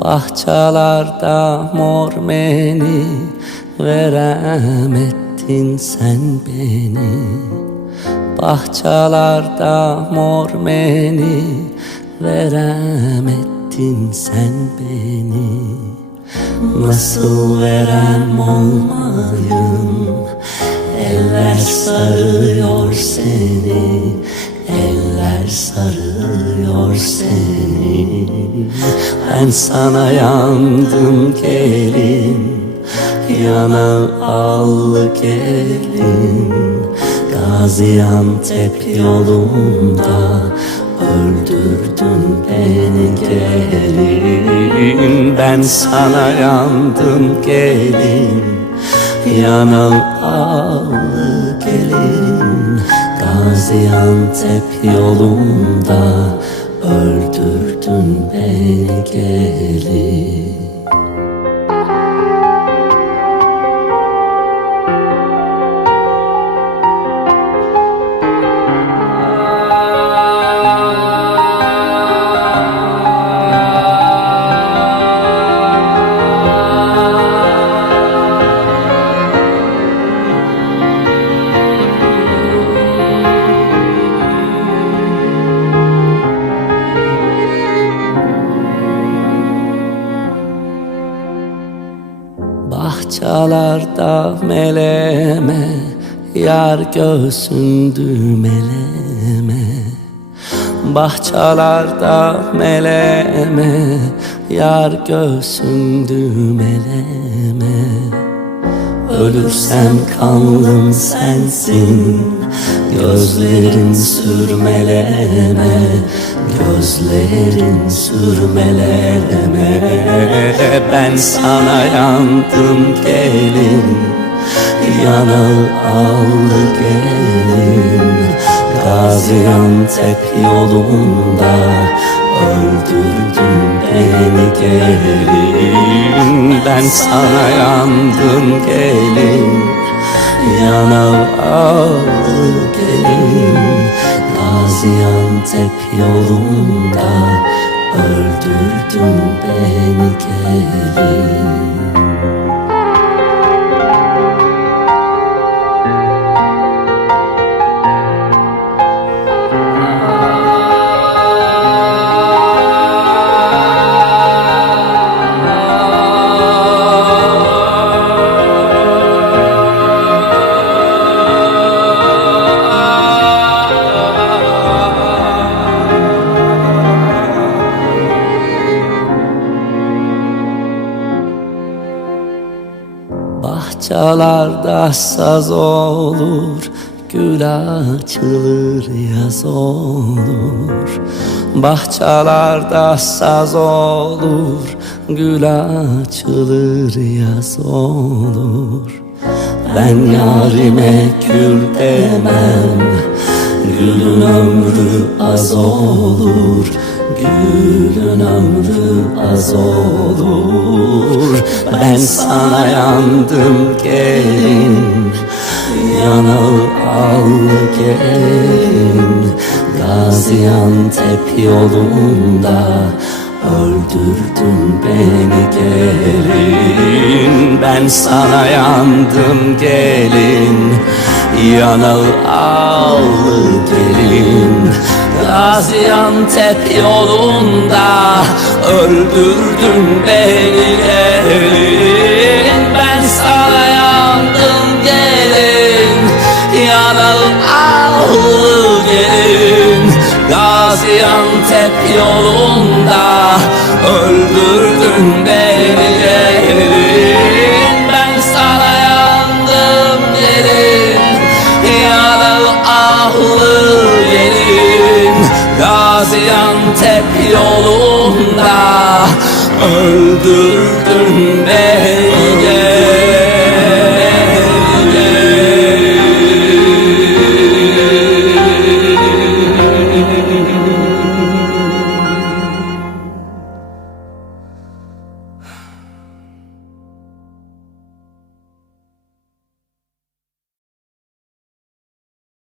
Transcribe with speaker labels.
Speaker 1: Bahçalarda mor meni Verem ettin sen beni. Bahçalarda mor meni Verem ettin sen beni. Nasıl verem olmayım Eller sarıyor seni Ben sana yandım gelin Yana al gelin. Gaziantep yolunda Öldürdün beni gelin. Ben sana yandım gelin Yanal al gelin. Gaziantep yolunda Öldürdün beni gelin Bahçalarda meleme Yar göğsündü meleme Bahçalarda meleme Yar göğsündü meleme Ölürsem kanlım sensin Gözlerin sürmeleme Gözlerin sürmeleme Ben sana yandım gelin Yanal al gelin. Gaziantep yolunda Öldürdün beni gelin. Ben sana yandım gelin Yanal al gelin. Gaziantep yolunda Öldürdün beni gelin Bahçalarda saz olur Gül açılır yaz olur. Bahçalarda saz olur Gül açılır yaz olur. Ben yarime gül demem Gülün ömrü az olur. Gülün ömrü az olur Ben sana yandım gelin Yanal al gelin. Gaziantep yolunda Öldürdün beni gelin. Ben sana yandım gelin Yanal al gelin Gaziantep yolunda Öldürdün beni gelin Ben sana yandım gelin Yanal al gelin. Gaziantep yolunda Öldürdün beni gelin Ben sana yandım gelin ahlı gelin Gaziantep yolunda Öldürdün beni.